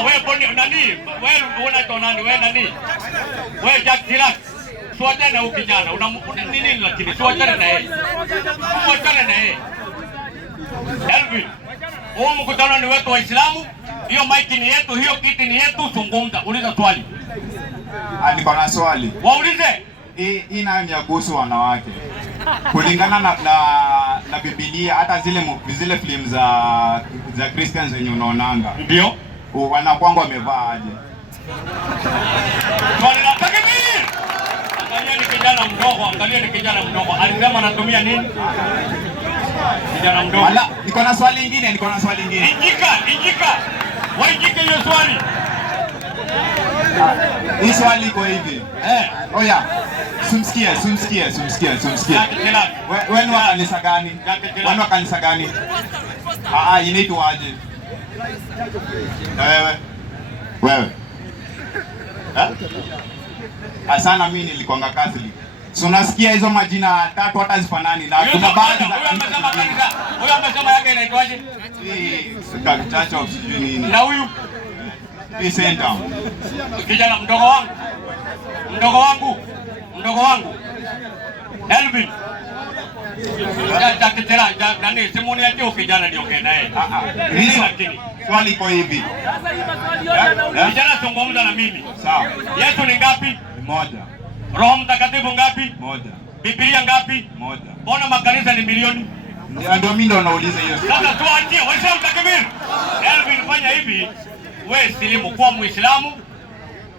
wewe boni nani? Wewe unaitwa nani? Wewe nani? Wewe Jack Tirak. Suatana na ukijana. Una nini lakini suatana na yeye. Suatana na yeye. Elvin. Huo mkutano ni wetu Waislamu. Hiyo mic ni yetu, hiyo kiti ni yetu, zungumza. Uliza swali. Niko na swali. Waulize. Hii nani ya kuhusu wanawake? Kulingana na Biblia, hata zile film za Christians zenye unaonanga. Ndio. Wanakuanga wamevaa aje? Swali la takbir. Angalia ni kijana mdogo, angalia ni kijana mdogo. Alisema anatumia nini? Kijana mdogo. Wala, niko na swali lingine. Injika. Wainjike hiyo swali. Hii swali iko hivi. Oya. Sumsikie. Wewe ni wa kanisa gani? Inaitwa aje? Wewe. Asana mimi nilikuanga Catholic. So nasikia hizo majina tatu hata zifanani na kuna baadhi za huyo amesema yake inaitwaje? Church of sijui nini. Na huyu center. Kijana mdogo wangu. Elvin. Takitera nani simuni yake ukijana niongee naye. Hizo lakini swali iko hivi. Kijana zungumza na mimi. Sawa. Yesu ni ngapi? Moja. Roho Mtakatifu ngapi? Moja. Biblia ngapi? Moja. Mbona makanisa ni milioni? Ndio mimi ndo nauliza hiyo. Sasa tuachie Waislamu takbir. Elvin fanya hivi. Wewe silimu kwa Muislamu,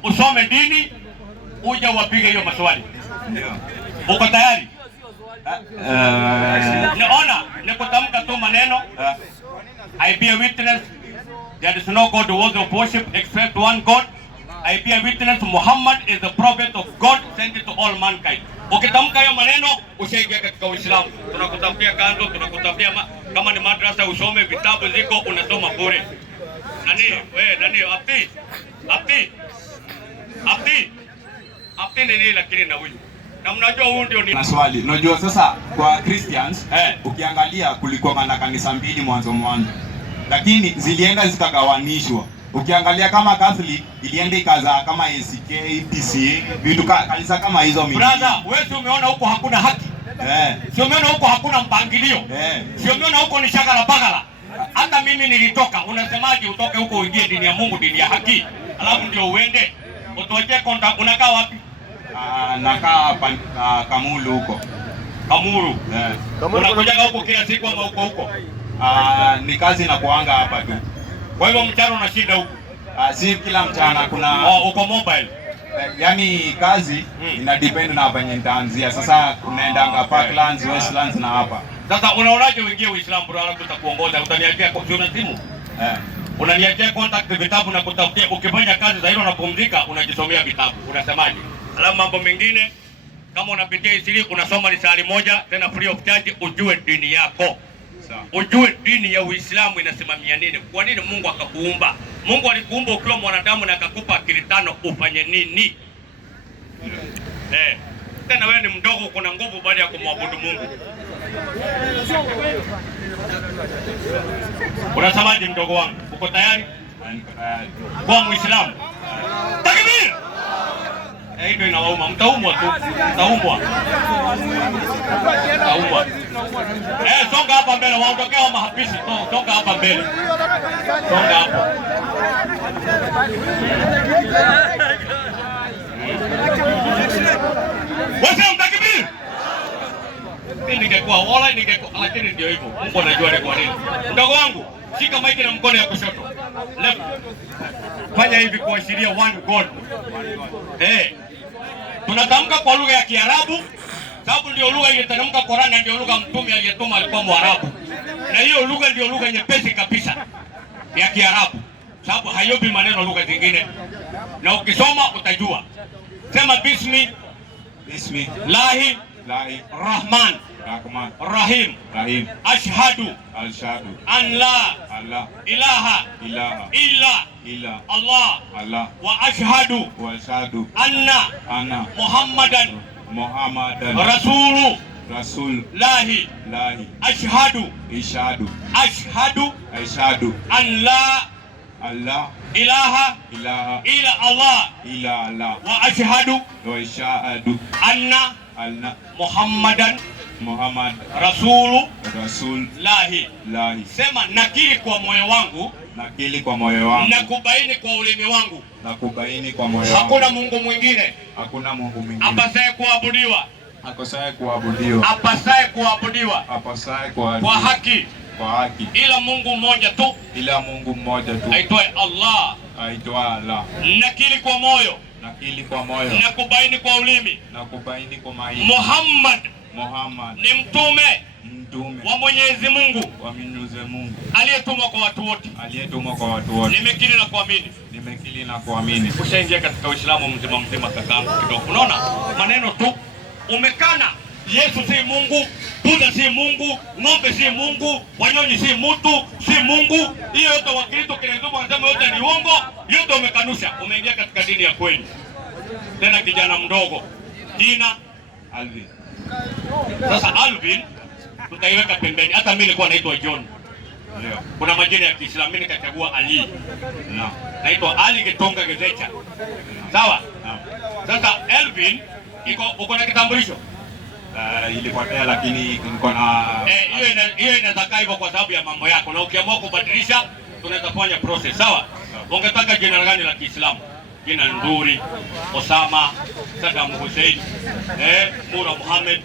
usome dini, uje uwapige hiyo maswali. Ndio. Uko tayari? Naona nikutamka tu maneno. I bear witness there is no God worthy of worship except one God. I bear witness Muhammad is the prophet of God sent to all mankind. Ukitamka hiyo maneno ushaingia katika Uislamu. Tunakutafutia kanzo, tunakutafutia kama ni madrasa usome vitabu ziko unasoma bure. Nani Abdi nini lakini na huyu. Na mnajua huyu ndio ni na swali. Unajua sasa kwa Christians ukiangalia kulikuwa na kanisa mbili mwanzo. Lakini zilienda zikagawanishwa. Ukiangalia kama Catholic ilienda ikazaa kama ACK, PCA, vitu kanisa kama hizo mbili. Brother, wewe umeona huko hakuna haki. Sio umeona huko hakuna mpangilio. Sio umeona huko ni shagala bagala. Hata mimi nilitoka, unasemaje utoke huko uingie dini ya Mungu, dini ya haki. Alafu ndio uende. Utoje konta unakaa wapi? Nakaa hapa Kamulu huko. Kamuru. Unakuja huko kila siku ama huko? Ni kazi na kuanga hapa tu. Kwa hivyo mchana unashinda huko? Si kila mchana kuna uko mobile. Yaani kazi ina depend na venye nitaanzia. Sasa unaendanga Parklands, Westlands na hapa. Sasa unaonaje uingie Uislamu bro, alafu tutakuongoza. Utaniachia kwa simu? Unaniachia contact vitabu na kutafutia. Ukifanya kazi za hilo unapumzika, unajisomea vitabu. Unasemaje? Alafu mambo mengine kama unapitia isiri unasoma risali moja tena free of charge, ujue dini yako. Ujue dini ya Uislamu inasimamia nini? Kwa nini Mungu akakuumba? Mungu alikuumba ukiwa mwanadamu na akakupa akili tano, ufanye nini? Tena wewe ni mdogo, kuna nguvu baada ya kumwabudu Mungu. Unasemaje mdogo wangu? Uko tayari? Niko tayari. Kwa Muislamu. Takbir! Hivyo inawauma, mtaumwa tu. Mtaumwa. Songa hapa mbele, waondokea mahapisi. Songa hapa mbele. Songa hapa. Waislamu takbir! Ningekuwa wala lakini ndio hivyo. Mungu anajua ni kwa nini. Mdogo wangu, shika maiki na mkono ya kushoto. Left. Fanya hivi kuashiria one God. Tunatamka kwa lugha ya Kiarabu sababu ndio lugha iliyotamka Qur'an na ndio lugha mtume aliyetuma alikuwa Mwarabu. Na hiyo lugha ndio lugha nyepesi kabisa ya Kiarabu. Sababu hayobi maneno lugha zingine. Na ukisoma utajua. Sema Bismillah Rahman Rahim Ashhadu an la ilaha illa Allah wa ashhadu anna Muhammadan Rasul lahi ashhadu an Allah ilaha ilaha illa Allah illa Allah wa ashhadu anna Muhammadan Rasulullahi. Sema nakiri kwa moyo wangu, nakubaini kwa ulimi wangu, hakuna Mungu mwingine apasaye kuabudiwa kwa haki ila Mungu mmoja tu aitwaye Allah. Nakiri kwa moyo, nakubaini kwa ulimi, Muhammad ni mtume wa Mwenyezi Mungu aliyetumwa kwa watu wote. Nimekiri na kuamini. Ushaingia katika Uislamu mzima kakangu kidogo. Unaona maneno tu umekana. Yesu si Mungu, Buddha si Mungu, ng'ombe si Mungu, wanyonyi si mtu, si Mungu. Hiyo yote Wakristo kinezumu wanasema yote ni uongo, yote umekanusha. Umeingia katika dini ya kweli. Tena kijana mdogo, jina Alvin. Sasa Alvin tutaiweka pembeni. Hata mimi nilikuwa naitwa John. Kuna majina ya Kiislamu, mimi nikachagua Ali. Naitwa Ali Getonga Gezecha. Sawa? Sasa Alvin uko na kitambulisho? Ilipotea lakini niko na hiyo inataka hivyo kwa sababu ya mambo yako, na ukiamua kubadilisha tunaweza fanya process. Sawa? Ungetaka jina gani la Kiislamu? Jina nzuri, Osama, Saddam Hussein, Mura Muhammad.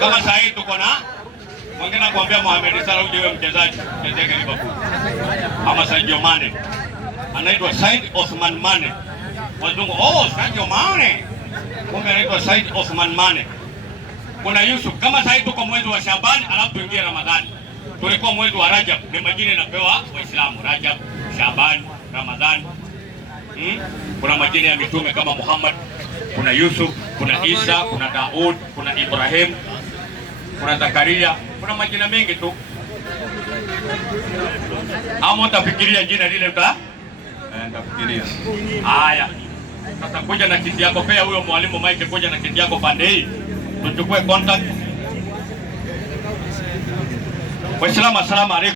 Kama sasa hivi tuko na mwingine anakuambia Mohamed Salah, uje wewe mchezaji chezeke Liverpool. Ama Sadio Mane. Anaitwa Said Osman Mane. Wazungu, Sadio Mane. Kumbe anaitwa Said Osman Mane. Kuna Yusuf. Kama sasa tuko mwezi wa Shaban alafu tuingie Ramadhani. Tulikuwa mwezi wa Rajab, ni majina inapewa Waislamu: Rajab, Shaban, Ramadhani. Kuna majina ya mitume kama Muhammad, kuna Yusuf, kuna Isa, kuna Daud, kuna Ibrahim, kuna Zakaria, kuna majina mengi tu. Ama utafikiria jina lile nitafikiria. Haya. Sasa kuja na kiti yako, pea huyo mwalimu Mike, kuja na kiti yako pande hii. Tuchukue contact. Waislamu, asalamu alaykum.